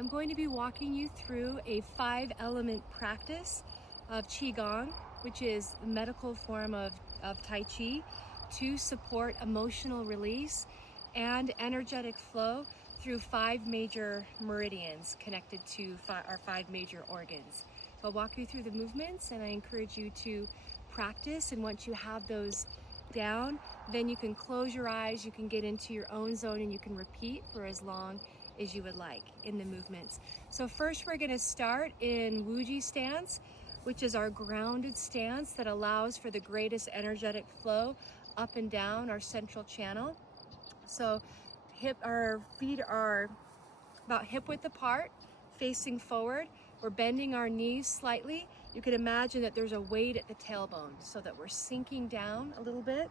I'm going to be walking you through a 5-element practice of Qigong, which is the medical form of Tai Chi, to support emotional release and energetic flow through 5 major meridians connected to our 5 major organs. So I'll walk you through the movements, and I encourage you to practice, and once you have those down, then you can close your eyes, you can get into your own zone, and you can repeat for as long as you would like in the movements. So first we're going to start in Wuji stance, which is our grounded stance that allows for the greatest energetic flow up and down our central channel. So our feet are about hip width apart, facing forward. We're bending our knees slightly. You can imagine that there's a weight at the tailbone so that we're sinking down a little bit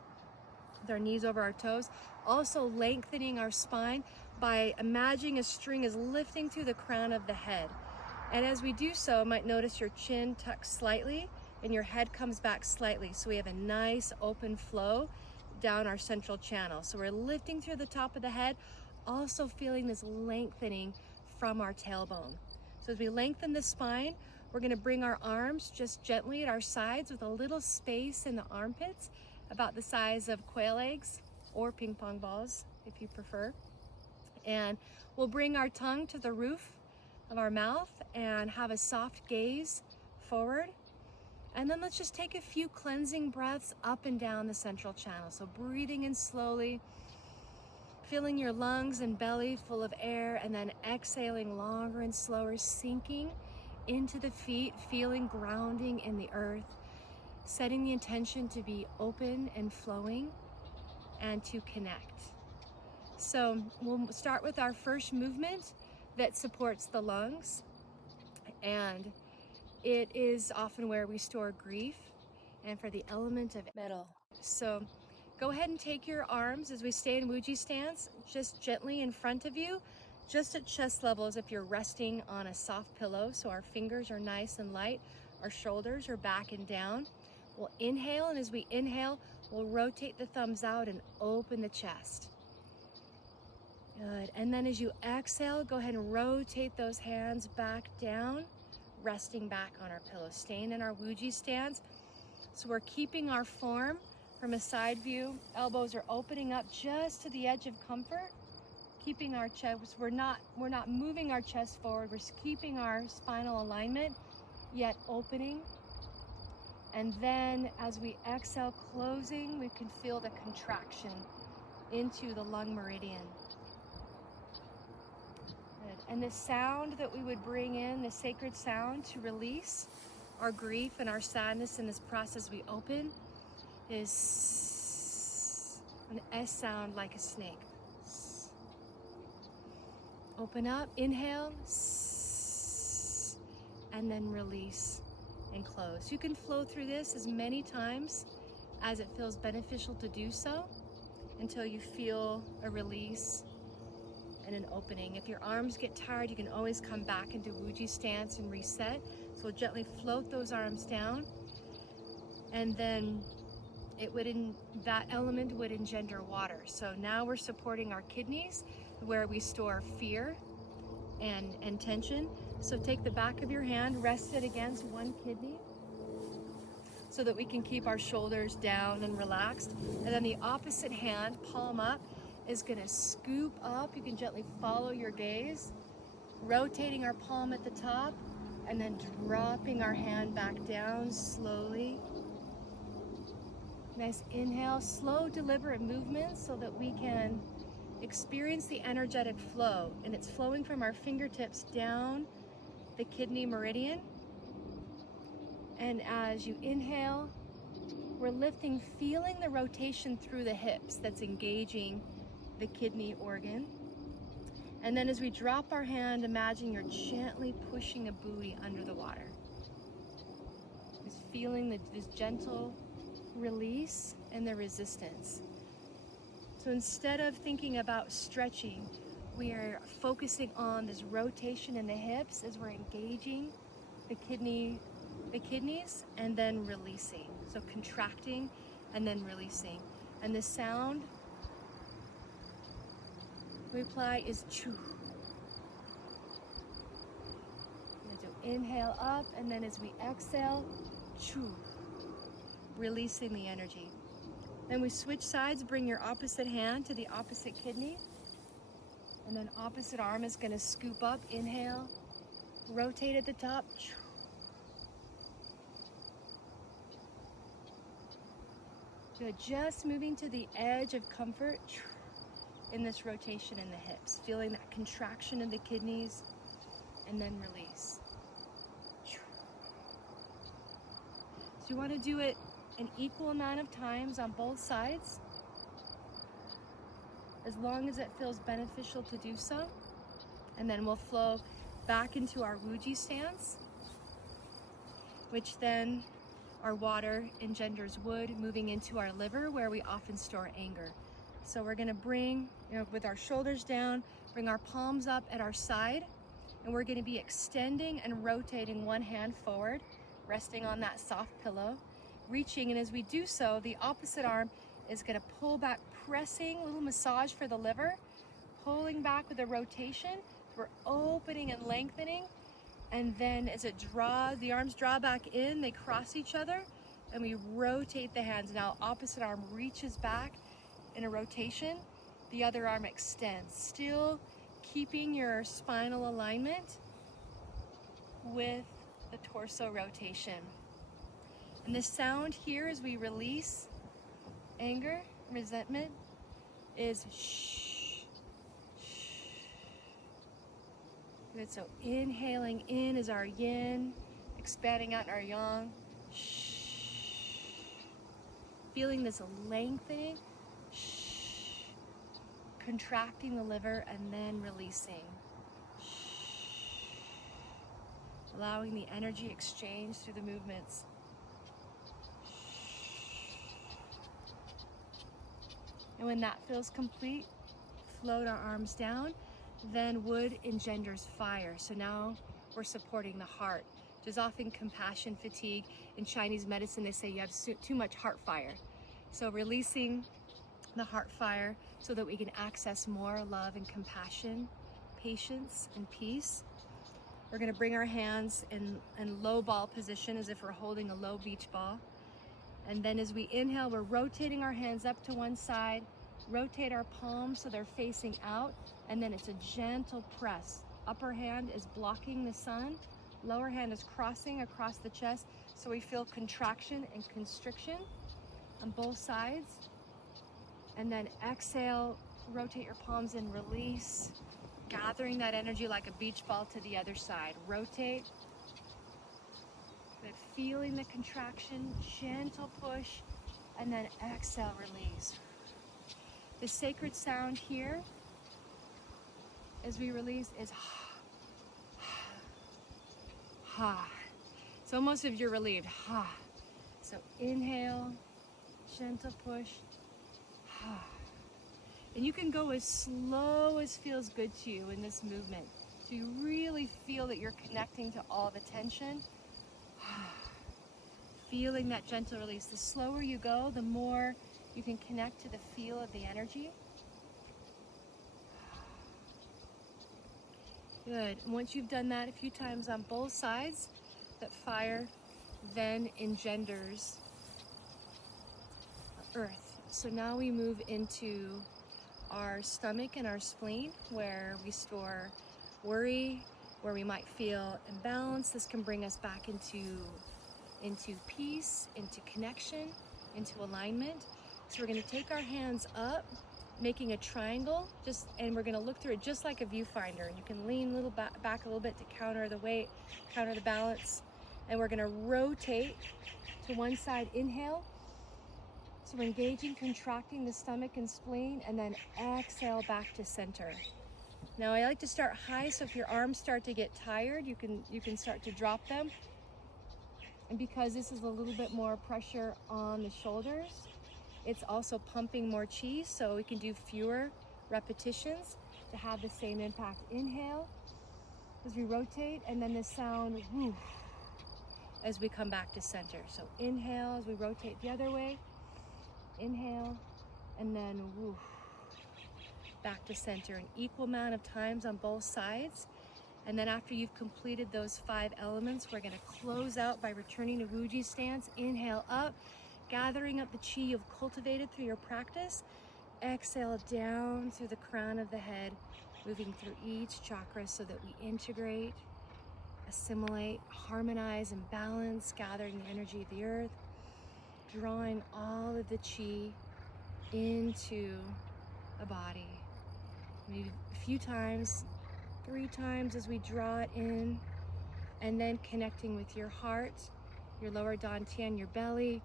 with our knees over our toes. Also lengthening our spine by imagining a string is lifting through the crown of the head. And as we do so, you might notice your chin tucks slightly and your head comes back slightly. So we have a nice open flow down our central channel. So we're lifting through the top of the head, also feeling this lengthening from our tailbone. So as we lengthen the spine, we're going to bring our arms just gently at our sides with a little space in the armpits, about the size of quail eggs or ping pong balls if you prefer. And we'll bring our tongue to the roof of our mouth and have a soft gaze forward. And then let's just take a few cleansing breaths up and down the central channel. So breathing in slowly, filling your lungs and belly full of air, and then exhaling longer and slower, sinking into the feet, feeling grounding in the earth, setting the intention to be open and flowing and to connect. So we'll start with our first movement that supports the lungs, and it is often where we store grief and for the element of metal. So go ahead and take your arms as we stay in Wuji stance, just gently in front of you, just at chest level as if you're resting on a soft pillow. So our fingers are nice and light, our shoulders are back and down. We'll inhale, and as we inhale, we'll rotate the thumbs out and open the chest. Good. And then as you exhale, go ahead and rotate those hands back down, resting back on our pillow, staying in our Wuji stance. So we're keeping our form from a side view. Elbows are opening up just to the edge of comfort, keeping our chest. We're not moving our chest forward. We're keeping our spinal alignment, yet opening. And then as we exhale, closing, we can feel the contraction into the lung meridian. Good. And the sound that we would bring in, the sacred sound to release our grief and our sadness in this process we open, is an S sound like a snake. Open up, inhale, and then release and close. You can flow through this as many times as it feels beneficial to do so until you feel a release and an opening. If your arms get tired, you can always come back into Wuji stance and reset. So we'll gently float those arms down, and then that element would engender water. So now we're supporting our kidneys where we store fear and tension. So take the back of your hand, rest it against one kidney so that we can keep our shoulders down and relaxed. And then the opposite hand, palm up, is gonna scoop up. You can gently follow your gaze, rotating our palm at the top and then dropping our hand back down slowly. Nice inhale, slow, deliberate movement so that we can experience the energetic flow, and it's flowing from our fingertips down the kidney meridian. And as you inhale, we're lifting, feeling the rotation through the hips that's engaging the kidney organ. And then as we drop our hand, imagine you're gently pushing a buoy under the water. Just feeling this gentle release and the resistance. So instead of thinking about stretching, we are focusing on this rotation in the hips as we're engaging the kidneys and then releasing. So contracting and then releasing. And the sound we apply is chu. Inhale up, and then as we exhale, choo, releasing the energy. Then we switch sides, bring your opposite hand to the opposite kidney, and then opposite arm is going to scoop up. Inhale, rotate at the top. Choo. Good, just moving to the edge of comfort in this rotation in the hips, feeling that contraction of the kidneys, and then release. So you want to do it an equal amount of times on both sides, as long as it feels beneficial to do so. And then we'll flow back into our Wuji stance, which then our water engenders wood, moving into our liver where we often store anger. So we're gonna bring, with our shoulders down, bring our palms up at our side, and we're gonna be extending and rotating one hand forward, resting on that soft pillow, reaching, and as we do so, the opposite arm is gonna pull back, pressing, a little massage for the liver, pulling back with a rotation. We're opening and lengthening, and then as the arms draw back in, they cross each other, and we rotate the hands. Now opposite arm reaches back in a rotation, the other arm extends, still keeping your spinal alignment with the torso rotation. And the sound here as we release anger, resentment, is shh. Good, so inhaling in is our yin, expanding out in our yang. Shh. Feeling this lengthening, shh. Contracting the liver and then releasing. Shh. Allowing the energy exchange through the movements. And when that feels complete, float our arms down. Then wood engenders fire. So now we're supporting the heart, which is often compassion fatigue. In Chinese medicine, they say you have too much heart fire. So releasing the heart fire so that we can access more love and compassion, patience and peace. We're gonna bring our hands in low ball position as if we're holding a low beach ball. And then as we inhale, we're rotating our hands up to one side, rotate our palms so they're facing out, and then it's a gentle press. Upper hand is blocking the sun, lower hand is crossing across the chest, so we feel contraction and constriction on both sides. And then exhale, rotate your palms and release, gathering that energy like a beach ball to the other side. Rotate, but feeling the contraction, gentle push, and then exhale, release. The sacred sound here as we release is ha, ha. It's almost if you're relieved, ha. So inhale, gentle push, ha. And you can go as slow as feels good to you in this movement. So you really feel that you're connecting to all the tension. Feeling that gentle release. The slower you go, the more you can connect to the feel of the energy. Good. And once you've done that a few times on both sides, that fire then engenders earth. So now we move into our stomach and our spleen, where we store worry, where we might feel imbalanced. This can bring us back into peace, into connection, into alignment. So we're going to take our hands up, making a triangle, and we're going to look through it just like a viewfinder. And you can lean a little back a little bit to counter the weight, counter the balance. And we're going to rotate to one side, inhale. So we're engaging, contracting the stomach and spleen, and then exhale back to center. Now I like to start high, so if your arms start to get tired, you can start to drop them. And because this is a little bit more pressure on the shoulders, it's also pumping more chi, so we can do fewer repetitions to have the same impact. Inhale as we rotate, and then the sound whoo as we come back to center. So inhale as we rotate the other way, inhale, and then whoo back to center. An equal amount of times on both sides. And then after you've completed those 5 elements, we're going to close out by returning to Wuji stance. Inhale up, gathering up the chi you've cultivated through your practice. Exhale down through the crown of the head, moving through each chakra so that we integrate, assimilate, harmonize, and balance, gathering the energy of the earth, drawing all of the chi into the body. Maybe a few times, 3 times as we draw it in, and then connecting with your heart, your lower dantian, your belly.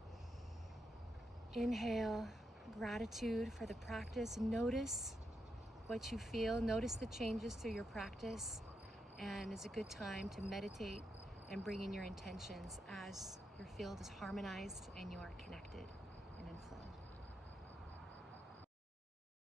Inhale, gratitude for the practice. Notice what you feel. Notice the changes through your practice. And it's a good time to meditate and bring in your intentions as your field is harmonized and you are connected.